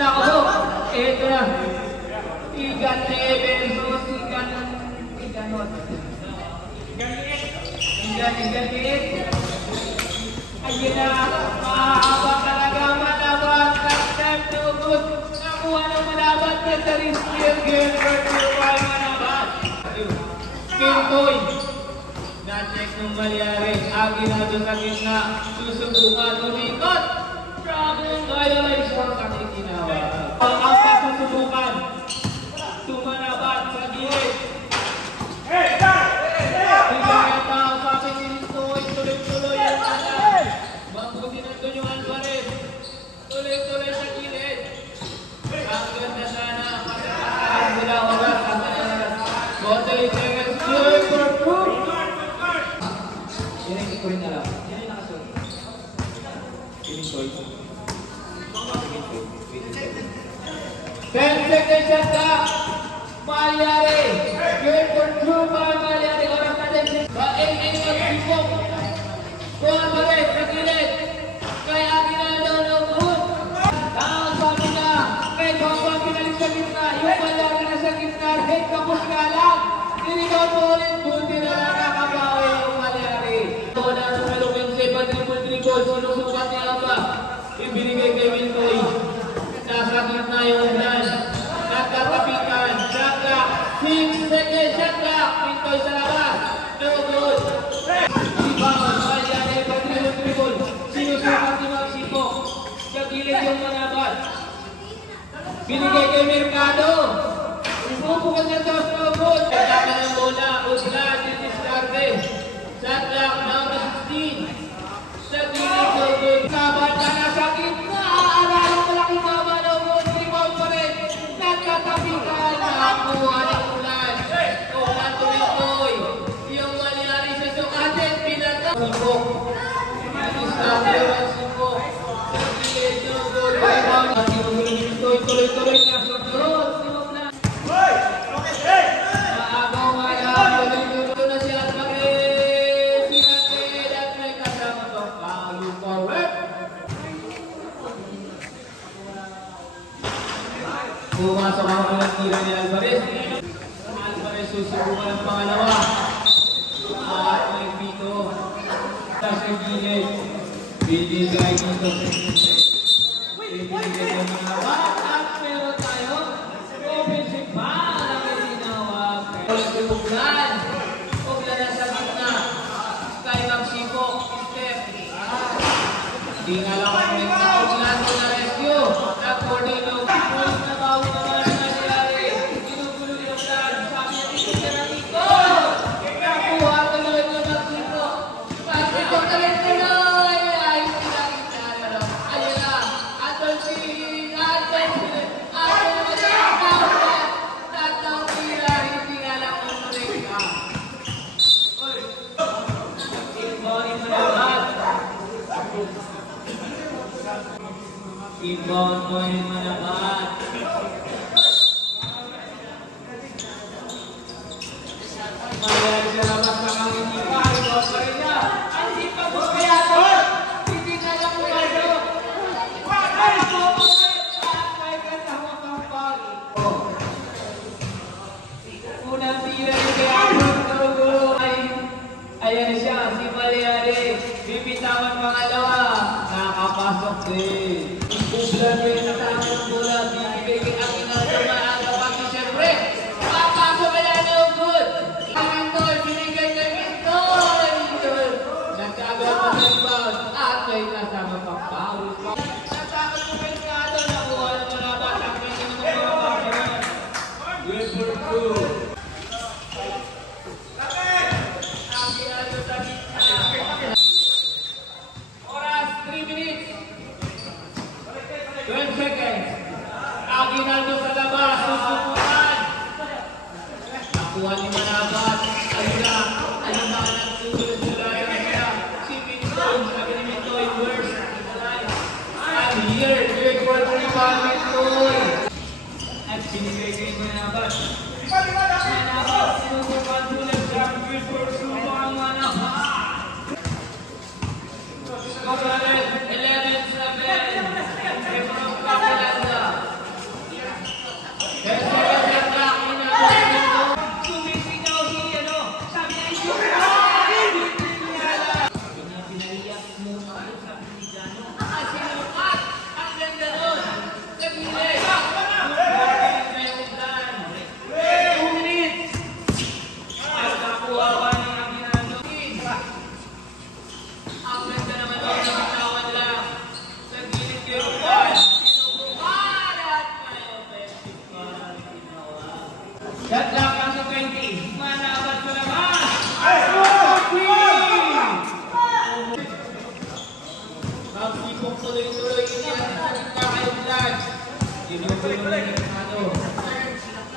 Nako, ito na. Igan Ebensos, Iganot. Igan. Ayun na, mahaba talaga manabat. Time to good. Nakuha ng manabat niya sa Rizkiel Gilbert. Lupa manabat. Pintoy. Na-check ng Balyares. Aginado sa gitna. Susubukan. Umikot. Problem violation. Kasi ginawa. Ang pagsusubukan. Tumanabat sa gilid. Bigyan tao sa akin si Pintoy. Tuloy-tuloy ang anak. Mabuti na doon yung Alvarez. Tuloy-tuloy sa gilid. Ang ganda sana. Pasakaran sila. Oras. Bottle seconds. Good for proof. Yan ang ikurin na lang. Yan ang nakasunod. Pintoy. 10 seconds shot ka. Malyari. Good for proof by Malyari. Oras natin. Ba-8 mag-sipok. Buwan pa rin. Sa gilid. Kaya ginalaw ng good. Down sa gitna. Kaya Bamba pinalik sa gitna. Yung Malyari na sa gitna. Head kapos nga lang. Dinigaw mo ulit. Buti na lang nakabawi yung Malyari. Ito na sa Meloquense. Triple. Sinusukat niya ba? Ibinigay kay Pintoy. Nasa gitna yung Ublan. Nagkatapitan. Shot clock. 6 seconds shot clock. Pintoy sa labas. No good. Si Bamba. Malyari. Triple. Sinusukat ni Magsiko. Sa gilid yung manabat. Binigay kay Mercado. Ipupukan niya sa Strobot. Kaya ng bola. Ublan. Diniscarte. Shot clock. Down to 16. Sa gilid no good. Kabat ka na sa gitna. Alarang malaking baba no good. Rebound pa rin. Nagkatapitan. Nakuha ng Ulan. Ulan tuloy-tuloy. Yung Malyari sa sukatin. Pinagka. Sipok. Diniscarte. Sipok. Sa gilid no good. Rebound. Tuloy-tuloy na. Sunod. Sinublan. Maagaw nga yan. Tuloy-tuloy na siya. At sinatid. At may kasama ito. Palu forward. Pumasok ang walang tira ni Alvarez. Alvarez susubukan ng pangalawa. At may pito. Sa gilid. Binigay dito. Binigay ng mga at meron tayo. Offensive foul ang itinawag. Ublan. Ublan na sa gitna. Kay Magsiko. Step. Di nga lang ang rin na Ublan ko na rescue. Nag-coordino. Point na bawi naman ang Malyari. Ginugulo yung Ublan. Sabi niya dito siya ng ikot. Nakuha tuloy ng Magsiko. Magsiko tuloy-tuloy. Ay, pinakita. Ayun na. Atolsin. Tatang tira. Hindi nga lang ang Mareka. Inbound manabat. Inbound point manabat. Malyari sa labas ng mga inipa. Inbound pa rin niya. Ang sipa mo kaya ito. Hindi na lang mo ito. Ay, so may kasama kang pag. Unang tira ni Kaya. Ayan siya, si Malyari. Bibitawan pangalawa. Nakapasok din. Ublan rin sa tamang bola. Bibigay kay Aguinaldo. Maaga pati siyempre. Papasok kaya no good. Pintoy, binigay kay Pintoy. Nagkagawa pa sa rebound. At may kasama pang foul. Nagkagawa mo kay Mercado. Nakuha ng mga bata. Pwede naman mga bata. Good for two. Oras, 3 minutes. 12 seconds. Aguinaldo sa labas. Susubukan. Nakuha ni Manabat. Ayun na. Ayun na. Nagsusulat siya. Si Pintoy. Sabi ni Pintoy. Worst. I'm here. Good for 3 Pintoy. At binigay kay Manabat. Manabat. Sinusubukan sulat siya. Good for 2 Manabat. Go for 11-7. Efron Capilanda. Ginugulo na yung ano.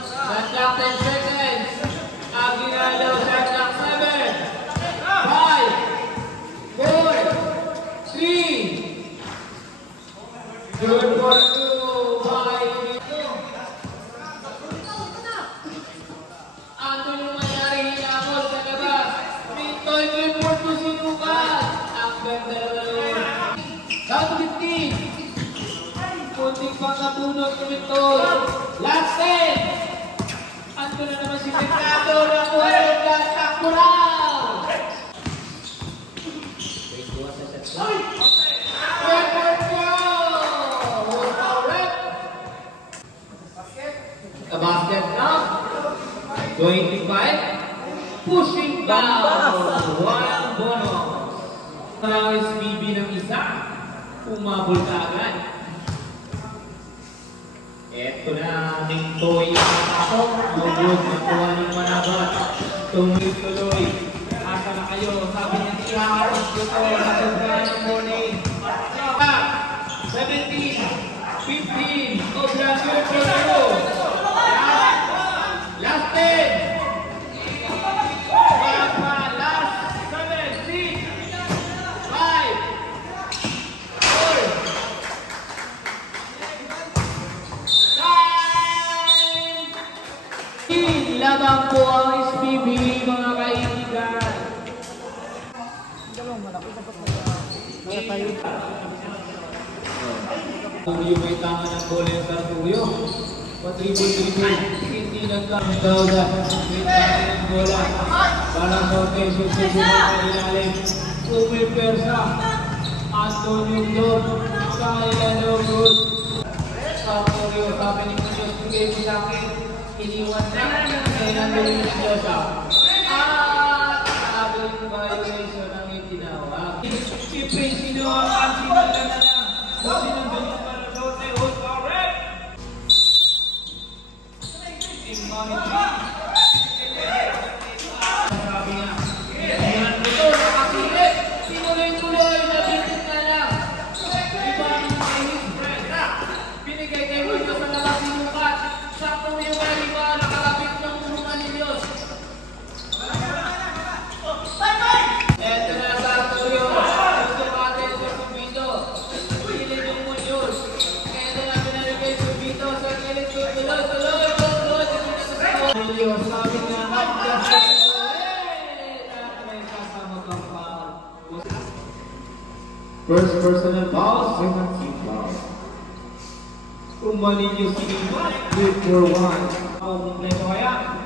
Shot clock 10 seconds. Aguinaldo, shot clock 7, 5, 4, 3. Good for 2 by Vito. Ano yung mangyari hinamol sa labas? Vito, good for 2 sinukat. Ang ganda naman. Down to 15. Kunting pang nabunot ni Vito. Last 10. Ando na naman si Pecado. Nakuha yung last takbo raw. Wait, buwa sa set lang. A basket now. 25. Pushing down. One bonus. Parang SBB ng isa. Umabol ka agad. Eto na aming toy ang pasok. Lugod, nakuha ng manabat. Tuloy-tuloy. Asa na kayo? Sabi niya siya. Ito, nasagwa ng morning. 17, 15. Obra, last 10. Last 7, 6, 5, 4. Labang po ang SPB, mga kaibigan. Tuyo may tama ng bola yung Tartuyo. Patribol-tribol, hindi nagkamit daw na. May tama ng bola. Parang rotation sa buhay na ilalim. Umipersa. Antonio Glor. Kaya no good. Tartuyo, sabi ni Munoz, bigay mo sa akin. Iniwan na. Kaya nandun yung Diyosa. At sabi yung violation ang itinawag. Siyempre, sino ang kansinan na lang. Kung sinundun yung Marasote, who's correct? Sabi niya, yan ito, nakakilit. Tinuloy-tuloy, nabitin na lang. Iba ang his friend. Binigay kay Munoz sa labas sinukat. Sakto yung iba nakalapit ng mga nilyos. Eto na sa Arturo. Gusto natin sa Subito. Pilit yung Munoz. Eto na pinalagay Subito sa kilit. Tuloy. Nilyos, sabi nga nag-just. First personal foul, second team foul. Umanilyos sinipat. Good for 1. Ang kompleto kaya.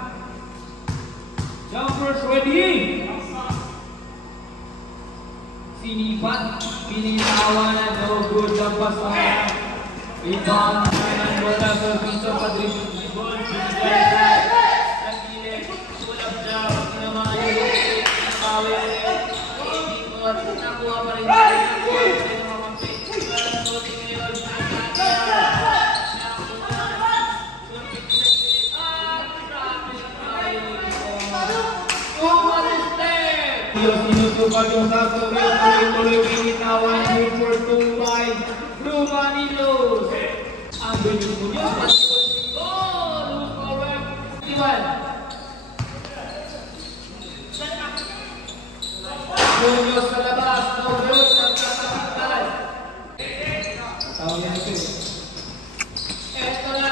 Jumpers ready. Sinipat, pinitawa na no good ang pasaya. Rebound na ng bola sa Vito sa dribble. Binigay sa gilid. Tulap siya. Pinamaan yung nakawi ulit. Ikot. Nakuha pa rin. Nakuha yung mamampi. Para suotin ngayon. Sinusukat yung Tartuyo, tuloy-tuloy binitawan, good for 2 by Rumanilos. Ang bilis mo niyo, goal! Who's correct? 51. Munoz sa labas, no good, nagkakapitan. Tawag niya ito eh. Eto na.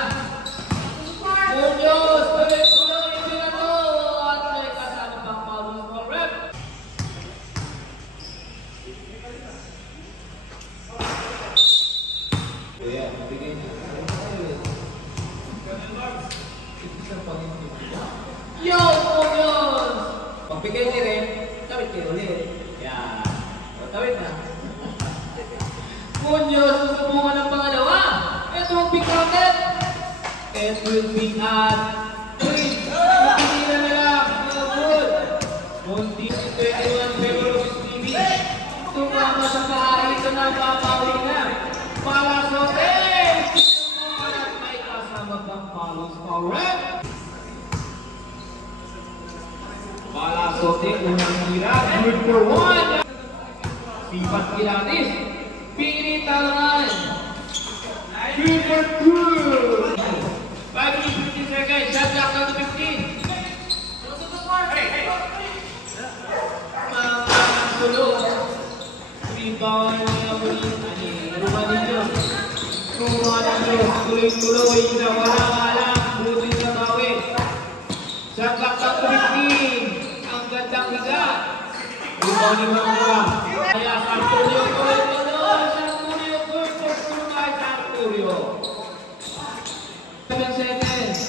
Munoz, tuloy-tuloy, binato. At may kasama pang foul, who's correct? Yeah, bigay niya. Yo, Munoz! Pagbigay niya rin, tawid kayo ulit. Yan. O, tawid na. Munoz, susubukan ng pangalawa. Ito ang big rocket. It will be at 3. Matitira na lang. No good. Munti si 21 February TV. Tumama sa kahari. Ito na ang papawin na. Marasote! At may kasama kang follows correct. Marasote, unang tira. Good for 1. Sipat Kilatis. Pinitangan. Good for 2. bawal niya Romanillos. Tuloy-tuloy na wala-wala. Buti na bawi. Sa kakapuritin. Ang gandang higa. Romanillos. Kaya Sartorio. Sartorio. 7 seconds.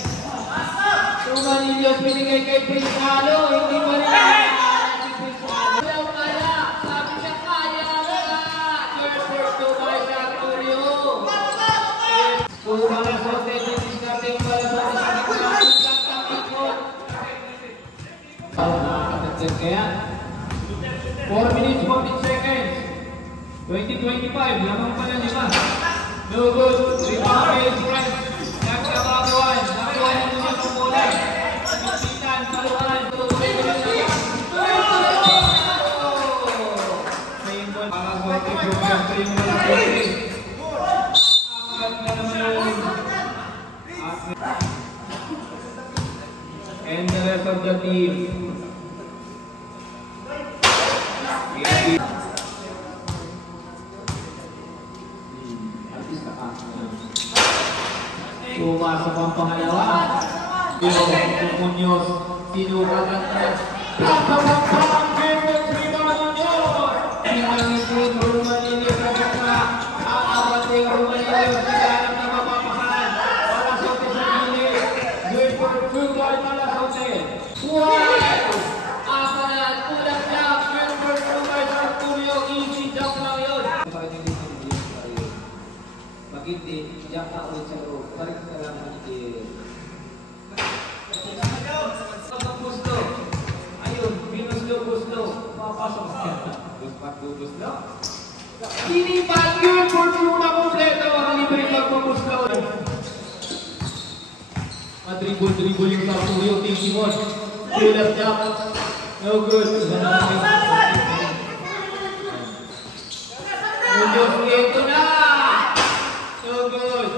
Romanillos binigay kay Pinsalo. Hindi pa rin si Pinsalo. Sabi siya kaya na. Third to by Sartorio. Kung Malasote, discarding Malasote sa kakang ikot. Nakakatagdag kaya. 4 minutes, 14 seconds. 20-25. Lamang pala niya. No good. Rebound by his friend. Nagkabagawan. Nakuha niya siya ng bola. Isitan, paluhan. Same ball. Malasote, program. Same Malasote. And the rest of the team. Pumasok ang pangalawa. Muñoz, sinukagan niya. Pagpapapang Jefferson Muñoz. Pinangisin Romanillos sa gata. Aabating Romanillos sa ganap na mapapahan. Malasote sa gilid. Good for 2 by Malasote. Wow! Akalan, kulang lang. Good for 2 by Sartorio. Easy jump lang yun. Magindi, jump na ulit sa loob. Tarik na lang magindi. Gusto. Ayun, binuslo. Papasok siya. Gusto. Sinipan yun for 2 na kompleto. Ang libre magpapuslo. Madribble yung Sartorio. Team Simon. Pull up jump. No good. Muñoz, ito na. No good.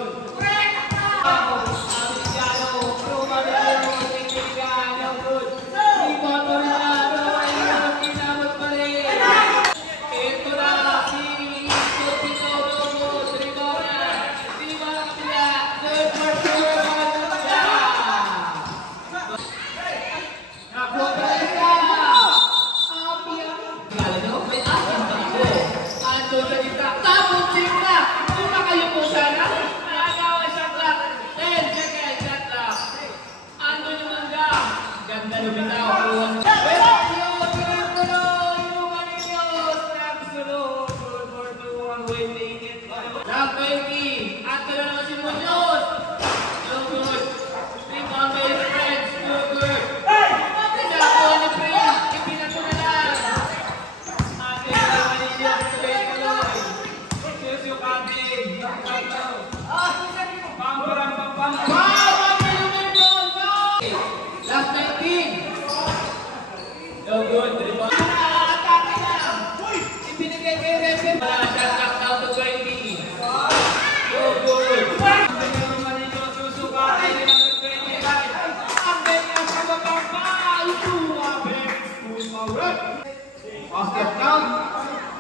Oscar count,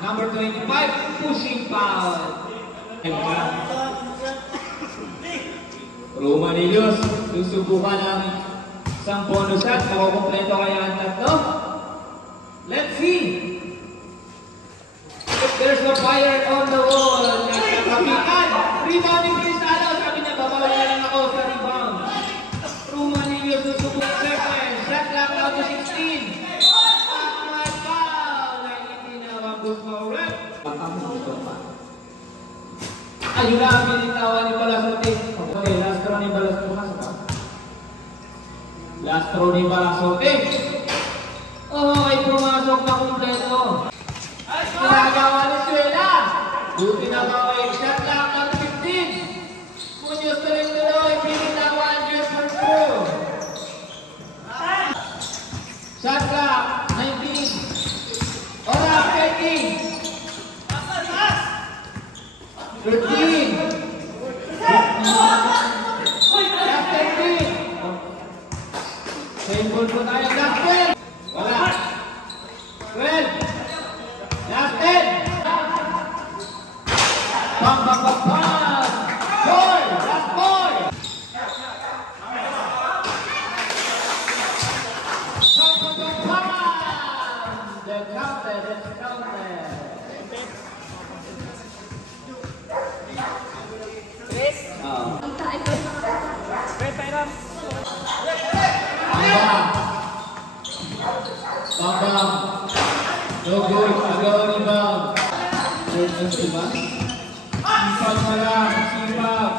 number 25, pushing foul. Romanillos, susubukan ng isang bonus shot. Makukompleto kaya ang tatlo. Let's see. If there's a fire on the wall, nagkakapitan. Rebound ni Cristalo. Sabi niya, babawala lang ako sa rebound. Romanillos, susubukan second. Shot clock out to 16. Ayun na ang binitawan ni Malasote. Okay, last throw ni Malasote. Last throw ni Malasote. Okay, pumasok na kumpleto. Ginagawa ni Suela. Buti na ba kayo? Shot lang ng 15. Muñoz tuloy-tuloy. Binitawan Jefferson Pro. Shot lang 19. Oras 20. 13. Last 13. Same ball po tayo. Last 10. Wala. 12. Last 10. Bambang. No good. Agaw ni Bang. Third and diba? Sipag na lang. Sipag.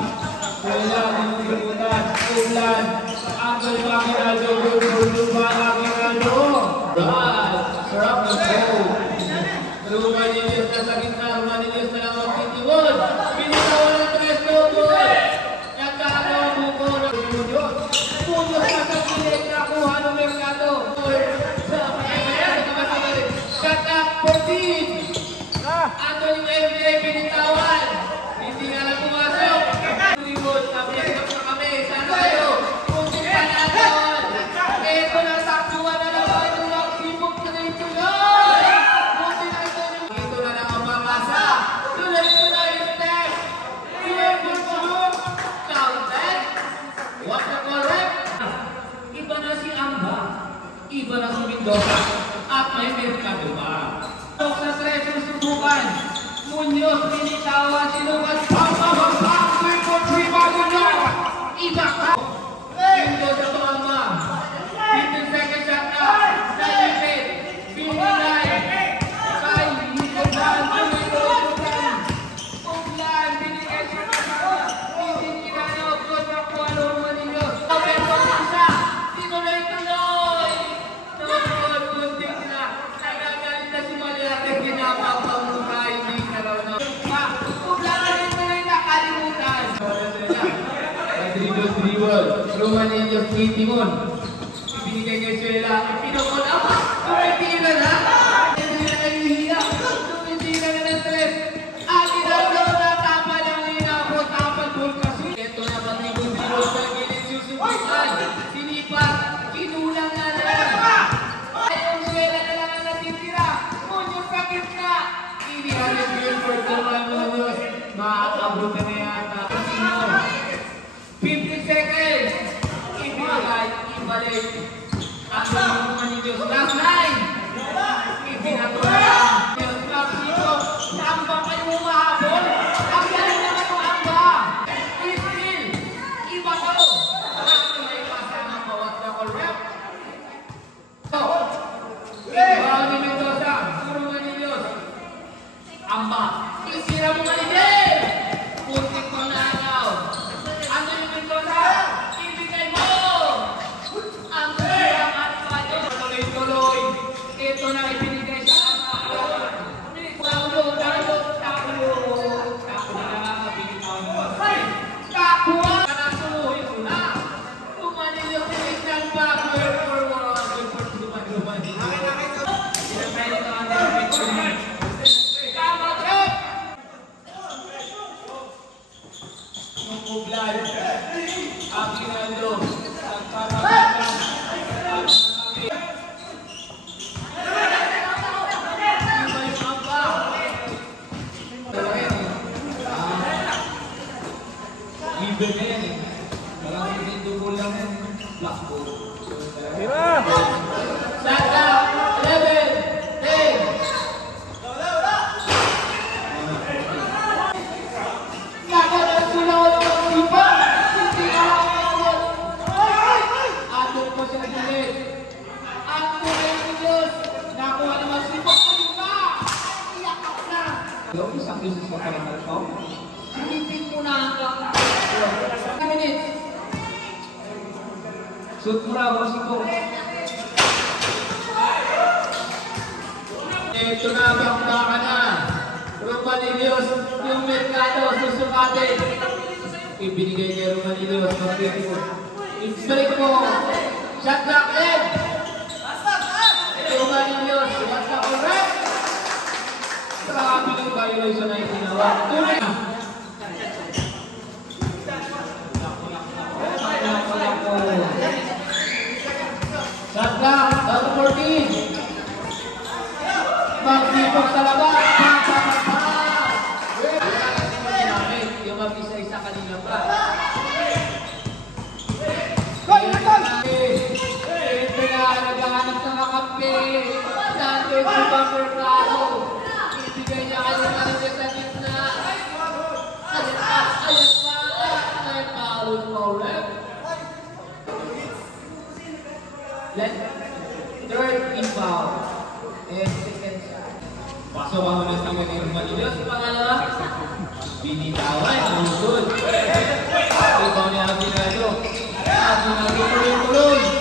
Wala. Pinagkimutan. Ulan. Angel Makinaldo. Good. Makinaldo. Right. Sarap na go. Rumanilius na sa gitna. Rumanilius na lang magtitiwod. Pinitawan ng 3 good. Nagkakaw ang buko ng Munyos. Munyos na sa kilig. Nakuha ng Mercado. Shut up, 14! Anthony MJ, binitawan! Hindi nga lang pumasok! Ribot, nabiyak na kami! Sana kayo! Kunting pananawan! Ito na, takbuhan na lang kayo ng magsibok na tuloy! Kunti na ito na lang ang mamasa! Tuloy-tuloy step! Tuloy-tuloy! Counted! What the correct? Iba na si Amba! Iba na si Mendoza! At may Mercado pa. Tok na 3 susubukan. Munyos, binitawan si Lucas. Pang-pang-pang! 3-4-3 bago nyo! Iba ka! Mendoza to Amba. 15 seconds shot na. Naipit. Binilay. Kay Nicoban. Tuloy-tuloy. Uglan. Binigay siya na sa Pisin Kirano. Good na po ang Roman Ninyos. Open po siya. Tinuloy-tuloy. Romanillos Titimon. Ibinigay kay Suela. Pinukol up. Tumitira na. Hindi na nahihiya. Tumitira na ng 3. Aguinaldo na tapa ng lina po. Tapa Bulkasin. Ito na patigong dribble sa gilid. Susubukan. Sinipat. Kinulang na lang. Ayong Suela na lang ang natitira. Munyos sa gitna. Inihalit Wilford Tomal Munyos. Makakabot na yata. 50 seconds. Ibalik. Ang Romanillos. Last 9. Ipinatuloy. Club dito. Amba kayo umahabol. Ang galing naman ng Amba. Still. Iba to. Bakit may pasama bawat na correct? So. Iba ni Mendoza. Romanillos. Amba. Isira mo maligay. Puntik mo na agaw. Ano yung Mendoza? Ibigay mo. Ang hirang at pato. Tuloy-tuloy. Ito na ibinigay sa Amba. Takulo. Takulo na pinitaw mo. Takuha. Kanasuhin ko na. Romanillos na isang back. Uglan, Aguinaldo, nagpapagandang, iba yung Amba. Libre na yan eh. Parang hindi dugol lang yan. Blackboard. Sata, 11, 10. Isang beses ka pa naman ito. Silipin mo na hanggang 5 minutes. Shoot mo na, Rosiko. Ito na, bakla ka na. Romanillos, yung Mercado, susukatin. Ibinigay niya Romanillos, mag-50. Balik mo. Shot back in. Romanillos, what's the correct? Grabe yung violation na yung ginawa. Tuloy na! Shot lang! Double 14! Magsipok sa labas! Yung mag-isa-isa kanina pa. Ito na! Naghahanap ng kakampi! Dante sa Mercado! Ibigay niya kayo na sa gitna. Third inbound. And second shot. Pasok ang mga Steven ng Manilos. Pangalawa. Binitawan. Musod. Ito niya ang ginado. At mga tuloy-tuloy.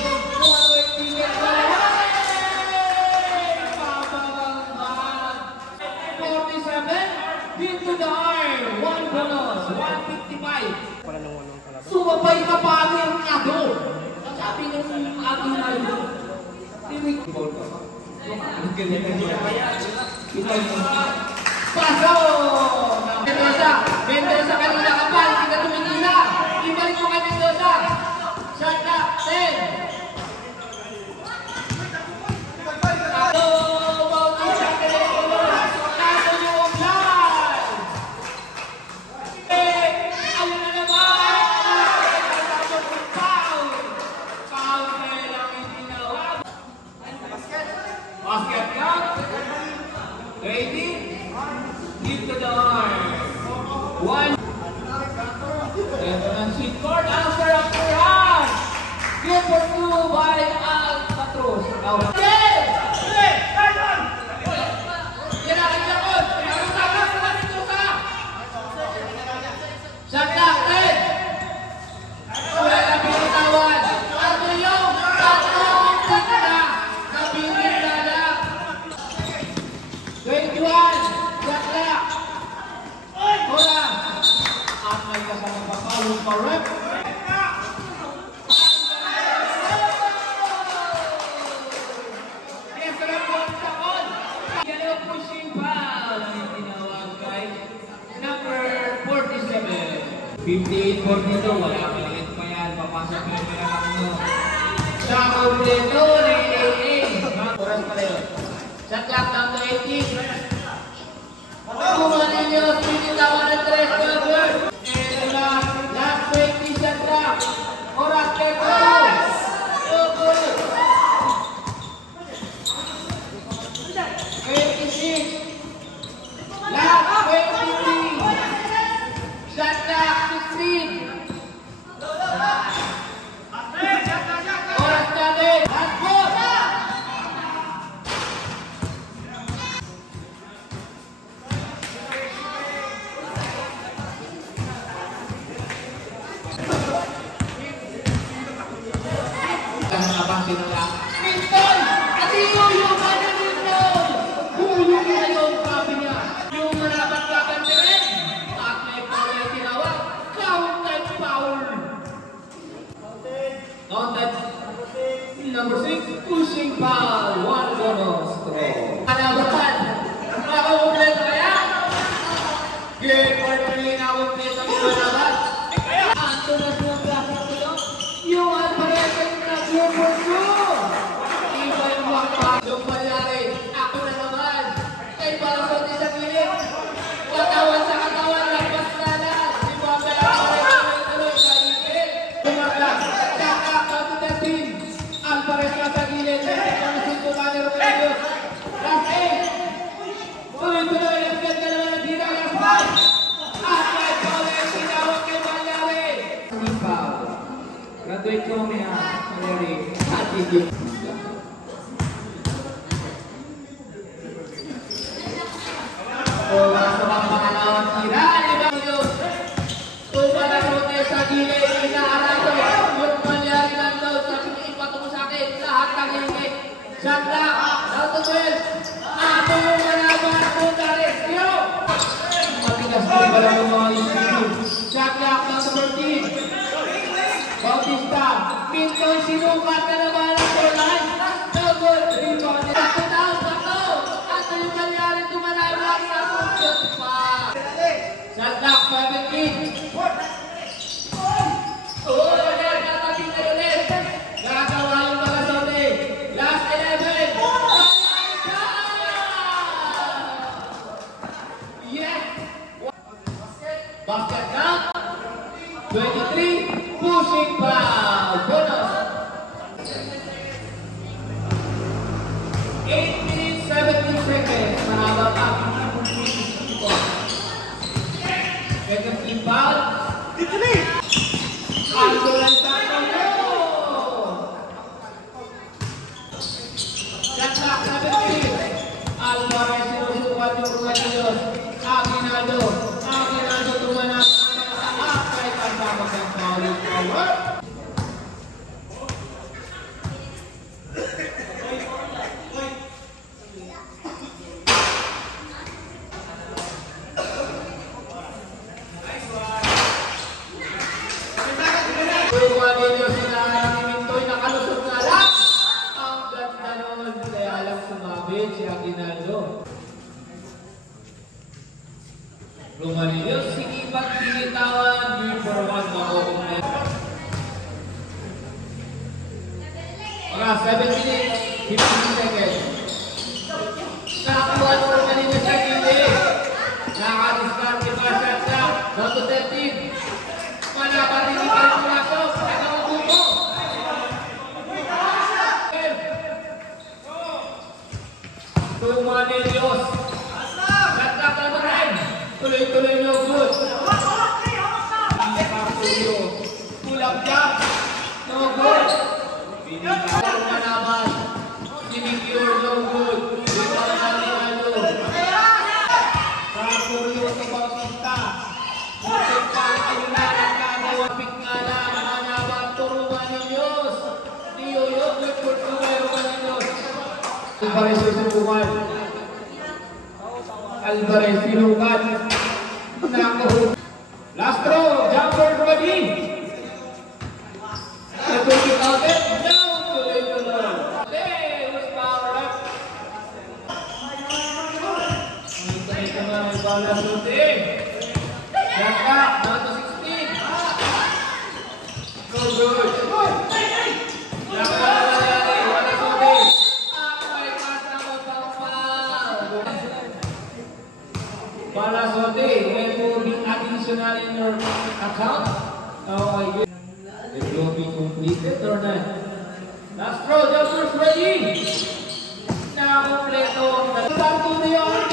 Into the arm, 1 bonus, 155. Sumabay ka pa ang ado. Sabi ng aking nalo. Tinigol ka pa. Ang galing ka niya. Paso! Mendoza kanina ka pa. Hindi ka tumigila. Ibalik mo kay Mendoza. Shot na, 10. Wala maliit pa yan, papasok na yung pinakak mo. Sa kompleto, 988. Oras pala yun. Sa clock down to 18. Kuha ninyo, pinitawan ng 3 cover. Ito na, last 20 sa clock. Oras kepo. Opo. 26. Last 23. Sa clock 16. Number 6, pushing foul, 1 bonus throw. Kalabasan, makakumpleto kaya? Game for 3 na kumpleto yung kalaban. Anto na silang klaseng tulo, yung Alvarez na game for 2. Iba yung wakpa. Yung palyari, ako na naman. Kay Parasote sa kilig. Katawan sa katawan, lapas na lahat. Si Papa Alvarez tuloy-tuloy sa ikil. Tumakas, kakak na sa team. Alvarez na sa gilid, ang sintukan ni Rogelio. Last 8. Tuloy-tuloy ang ganda naman ng tira, last 5. At may college, tinawag kay Malyari. Graduate ko niya, Malyari. Attitude. Sa mga pangalawang tira, iba yun. Tumalang rote sa gilid, inaarado. Yung Malyari nandun, sabi niya, ipatungo sa akin, lahat ng hingit. Shot clock, down to 12. Ato yung manaban, punta rescue. Matigas pa rin pala ng mga issue. Shot clock, down to 14. Bautista, Pinton, sinukat na naman ang scoreline. No good, rebound. Ato down, bato. Ato yung Malyari, tumanawan sa puntos pa. Shot clock, 17. Oh, nagkatabi na ulit. Gagawa yung Parasote. Last 11. Yes! Basket count. 23. Pushing foul. Bonus. 8 minutes, 17 seconds. Mahaba pa. Second team foul. Alvarez sa Romanillos, sinipat, sinitawan, good for one, makukumpay. Mga 7 minutes, 15 seconds. Nakakuha ng Romanillos sa gilid. Nakadiskarte pa siya sa down to 13. Manaparinig pa rin pumasok. Nakakupo. Romanillos. Nagkakano rin. Tuloy-tuloy no good. Pull-up jump. No good. Pinipang manaman. Sinicure no good. Biglang nalinalo. Kasuryo sa Bautista. Mutik pa ang nakakagawa. Pick nga lang. Manaman. Turuan yung Diyos. Niyuyok. Nagpurtuwa yung Diyos. Alvarez susubukan. Alvarez sinukat. Nako. Last throw. Jumper ready. Nag-pick out it. Down. Tuloy-tuloy. Hey, who's power up? Hintay ka nga may bala suti. Jaka. Down to 16. No good. Jaka. Wala suti. Ay, kasama pang-pang. Bala suti. It will be additional in your account. Oh, I guess. It will be completed or not? Last throw, jumpers ready. Nakakompleto ang Santo Leon.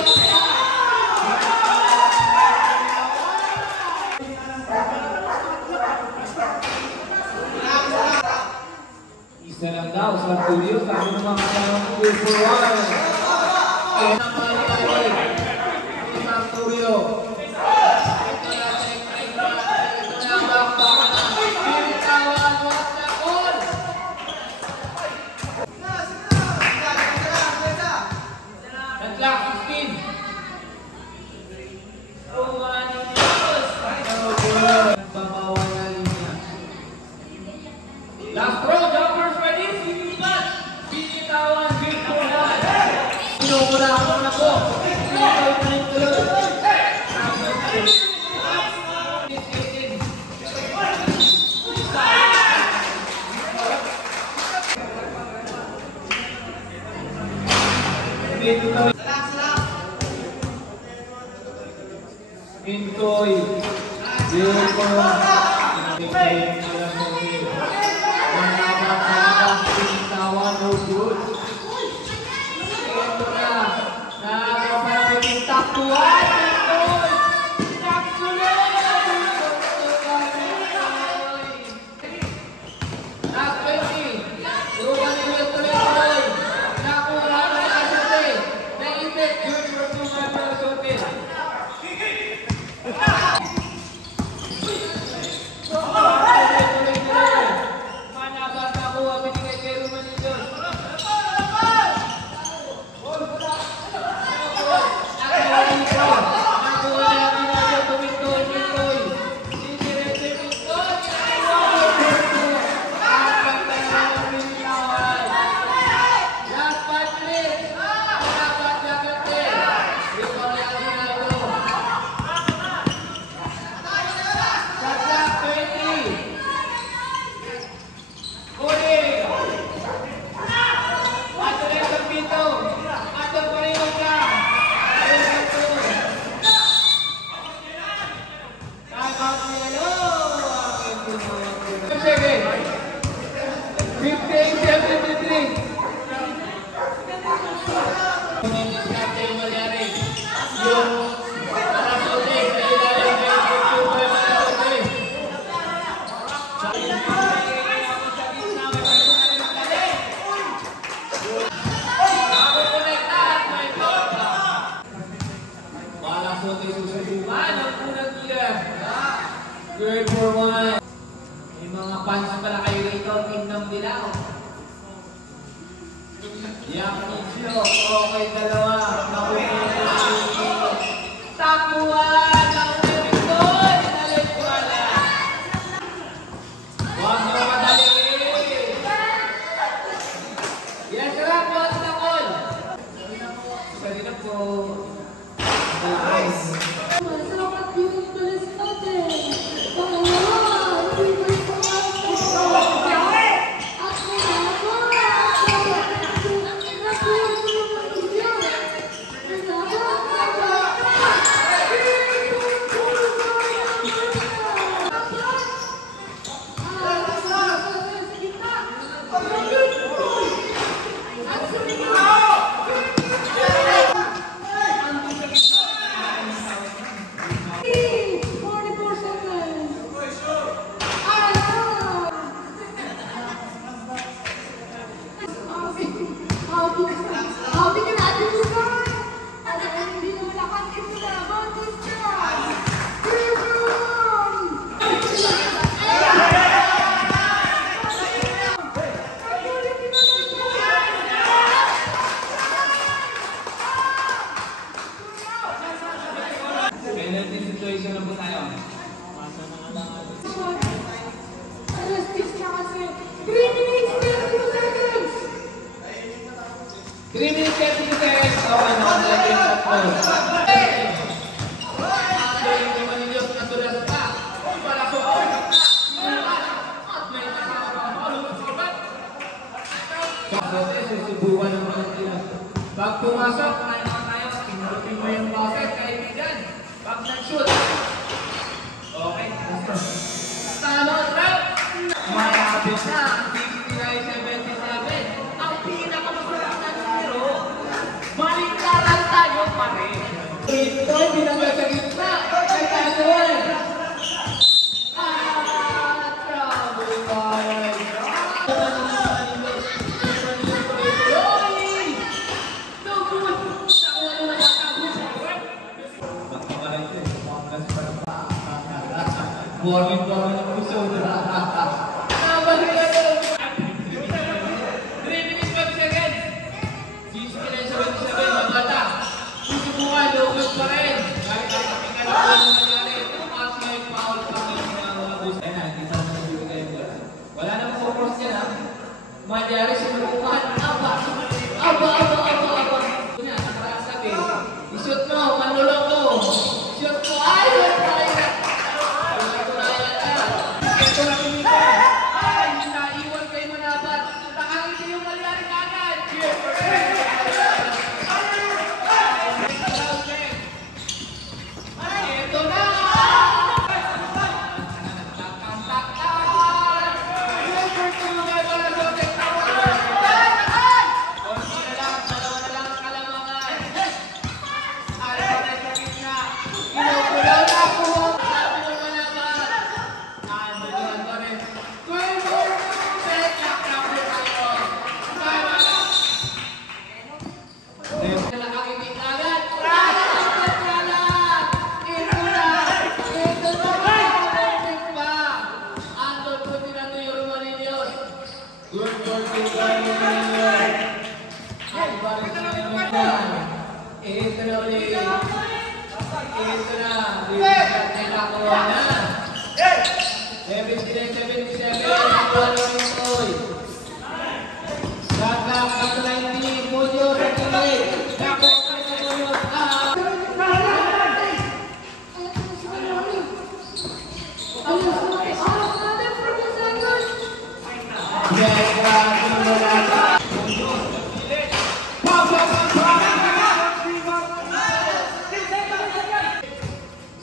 Isa lang daw, Santo Leon. Sabi ng mga kasama ko, go for one. Kaya naman ay Santo Leon. Last throw, jumpers ready, sinipat, binitawan, good for one. Sinumula ako na po. Pintoy, good for one. No good. Ito na. Nakakaparamiting top 2. Last 20. Romanillos tuloy-tuloy. Nakuha na Asote. Naipit. Good for 2 member Asote. Manabas nakuha. Binigay kay Romanillos. Good for one. fans pala kayo rito, Team ng Dilaw. Yang Isyo, okay dalawa. Takuan! Nauwi ko! Dinalay ko wala. Huwag mo madali. Yes, sir. Buwan sa takol. Kanina po. Salamat yung tulis natin. Penalty situation na po tayo. 3 minutes 30 seconds. Okay na. Nalagay yung tatlo. Ang yung naman ninyo na tulas pa. Para po ako na. Kasi susubukan ng mga tilas. Pag pumasok, kaya naman tayo. Pinarapin mo yung basket, kaibigan. Pag nag-shoot. Okay. Tama, trap. Malapit na. 69-77. Ang pinakamasarap na numero. Maligtaran tayo pa rin. Ito, binangga sa gitna. Kay Kasuan. Trouble guys. Morning pa rin ang puso. 3 minutes 5 seconds. 69-77, mabata. Susubukan, lukot pa rin. Kahit kapikan na ano nangyari. Tumakas nga yung foul pa rin ng mga gusto. Ayun na, hindi sa mga bibigay mo. Wala nang focus yan ha. Magyari sinubukan. Aba. Kunya, nakakasabi. Ishoot mo, manulong ko. Ishoot mo, ay!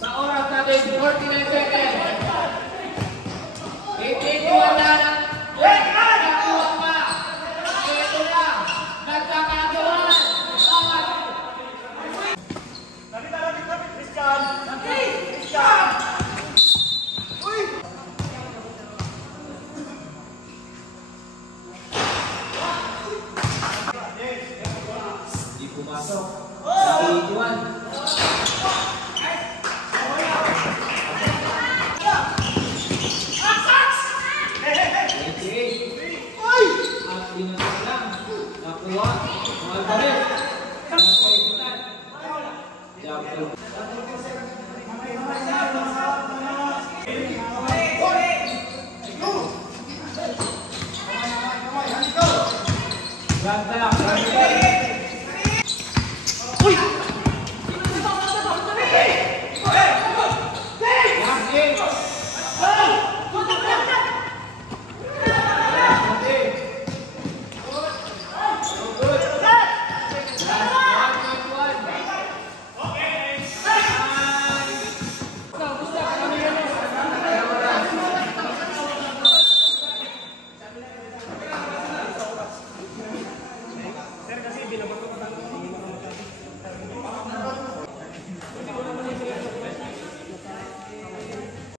Sa oras natin, 49 seconds. 8-8-1 na lang. Nakakuha pa. Ito na. Nagkakagawan. Hindi pumasok. 8-1. Alvarez. Kapitan. Jump. Ganda.